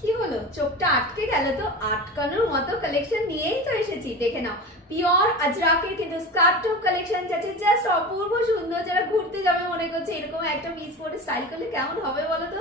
কি হলো, চোখটা আটকে গেল? তো আটকানোর মতো কালেকশন নিয়েই তো এসেছি, দেখে নাও। পিওর আজরাকের কিন্তু স্কার্ট টপ কালেকশন যাচ্ছে, জাস্ট অপূর্ব সুন্দর। যারা ঘুরতে যাবে মনে করছে এরকম একটা পিস পরে স্টাইল করলে কেমন হবে বলো তো।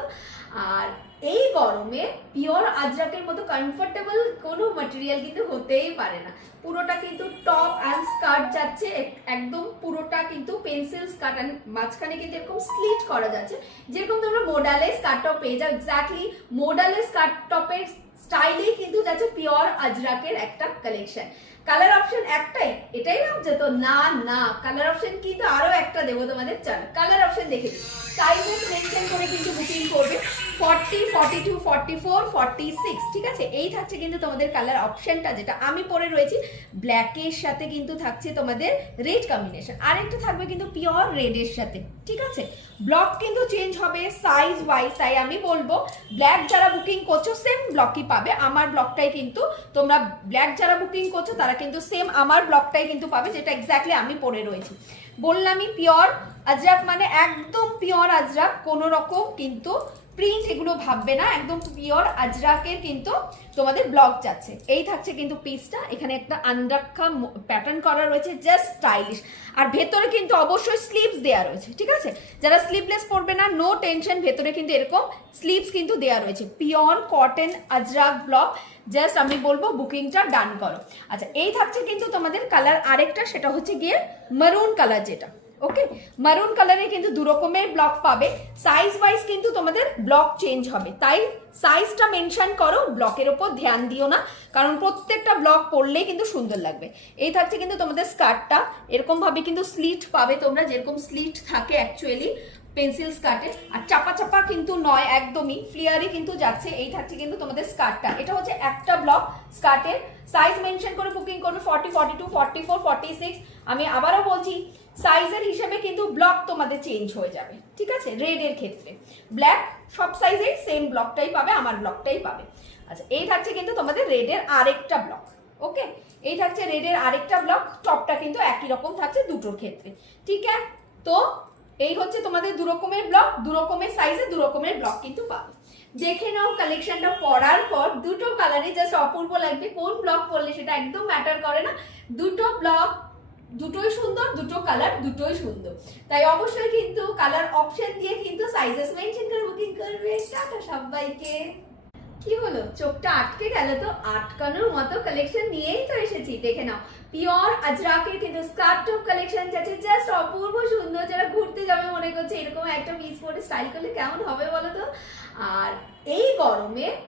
আর এই গরমে পিওর আজরাকের মতো কমফোর্টেবল কোনো ম্যাটেরিয়াল কিন্তু হতেই পারে না। পুরোটা কিন্তু টপ অ্যান্ড স্কার্ট যাচ্ছে, একদম পুরোটা কিন্তু পেন্সিল স্কার্ট, অ্যান্ড মাঝখানে কিন্তু এরকম স্লিট করা যাচ্ছে, যেরকম তোমরা মোডালে স্কার্ট টপ পেয়ে যাও। এক্স্যাক্টলি মোডালে স্কার্ট টপের স্টাইলেই কিন্তু যাচ্ছে পিওর আজরাকের একটা কালেকশন। কালার অপশন একটাই, এটাই ভাবছো তো? না না, কালার অপশন কিন্তু আরো একটা দেবো তোমাদের। চলো কালার অপশন দেখে দিই। সাইজেস মেনশন করে কিন্তু বুকিং করবে 40, 42, 44, 46, ঠিক আছে? এই থাকছে কিন্তু তোমাদের কালার অপশনটা, যেটা আমি পরে রয়েছি ব্ল্যাকের সাথে কিন্তু থাকছে তোমাদের রেড কম্বিনেশন, আরেকটা থাকবে কিন্তু পিওর রেডের সাথে, ঠিক আছে? ব্লক কিন্তু চেঞ্জ হবে সাইজ ওয়াইজ, তাই আমি বলবো ব্ল্যাক যারা বুকিং করছো সেম ব্লকই পাবে। আমার ব্লকটাই কিন্তু তোমরা, ব্ল্যাক যারা বুকিং করছো তারা কিন্তু সেম আমার ব্লকটাই কিন্তু পাবে, যেটা এক্স্যাক্টলি আমি পরে রয়েছি। বললামই পিওর আজরাক মানে একদম পিওর আজরাক, কোনো রকম কিন্তু প্রিন্ট এগুলো ভাববে না, একদম পিওর আজরাকের কিন্তু তোমাদের ব্লক যাচ্ছে। এই থাকছে কিন্তু পিসটা, এখানে একটা আনরাক্ষা প্যাটার্ন করা রয়েছে, জাস্ট স্টাইলিশ। আর ভেতরে কিন্তু অবশ্যই স্লিভস দেওয়া রয়েছে, ঠিক আছে? যারা স্লিভলেস পরবে না, নো টেনশন, ভেতরে কিন্তু এরকম স্লিভস কিন্তু দেওয়া রয়েছে। Pure cotton Ajrak block, just আমি বলবো বুকিংটা ডান করো। আচ্ছা, এই থাকছে কিন্তু তোমাদের কালার আরেকটা, সেটা হচ্ছে গিয়ে মারুন কালার, যেটা ওকে মারুন কালারে কিন্তু দু রকমের ব্লক পাবে। সাইজ ওয়াইজ কিন্তু তোমাদের ব্লক চেঞ্জ হবে, তাই সাইজটা মেনশন করো, ব্লকের ওপর ধ্যান দিও না, কারণ প্রত্যেকটা ব্লক পরলেই কিন্তু সুন্দর লাগবে। এই থাকছে কিন্তু তোমাদের স্কার্টটা, এরকম ভাবে কিন্তু স্লিট পাবে তোমরা, যেরকম স্লিট থাকে অ্যাকচুয়ালি পেন্সিল স্কার্টে, আর চাপা চাপা কিন্তু নয়, একদমই ফ্লিয়ারই কিন্তু যাচ্ছে। এই থাকছে কিন্তু তোমাদের স্কার্টটা, এটা হচ্ছে একটা ব্লক স্কার্টের। সাইজ মেনশন করে বুকিং করবে 40, 42, 44, 46। আমি আবারও বলছি সাইজের হিসেবে কিন্তু ব্লক তোমাদের চেঞ্জ হয়ে যাবে, ঠিক আছে? রেডের ক্ষেত্রে ব্ল্যাক সব সাইজেই সেম ব্লকটাই পাবে, আমার ব্লকটাই পাবে। আচ্ছা, এই থাকছে কিন্তু তোমাদের রেডের আরেকটা ব্লক, ওকে? এই থাকছে রেডের আরেকটা ব্লক, টপটা কিন্তু একই রকম থাকছে দুটোর ক্ষেত্রে, ঠিক আছে? তো এই হচ্ছে তোমাদের দু রকমের ব্লক, দু রকমের সাইজে দু রকমের ব্লক কিন্তু পাবে। দেখে নাও কালেকশনটা পরার পর, দুটো কালারে জাস্ট অপূর্ব লাগবে। কোন ব্লক পরলে সেটা একদম ম্যাটার করে না, দুটো ব্লক দুটোই সুন্দর, দুটো কালার দুটোই সুন্দর। তাই অবশ্যই কিন্তু কালার অপশন দিয়ে কিন্তু সাইজেস মেনশন করে বুকিং করবে। টাটা সবাইকে। কি হলো, চোখটা আটকে গেল? তো আটকানোর মতো কালেকশন নিয়েই তো এসেছি, দেখে নাও। পিওর আজরাকের কিন্তু স্কার্ট টপ কালেকশন যাচ্ছে, জাস্ট অপূর্ব সুন্দর। যারা ঘুরতে যাবে মনে করছে এরকম একটা পিস পরে স্টাইল করলে কেমন হবে বলো তো। আর এই গরমে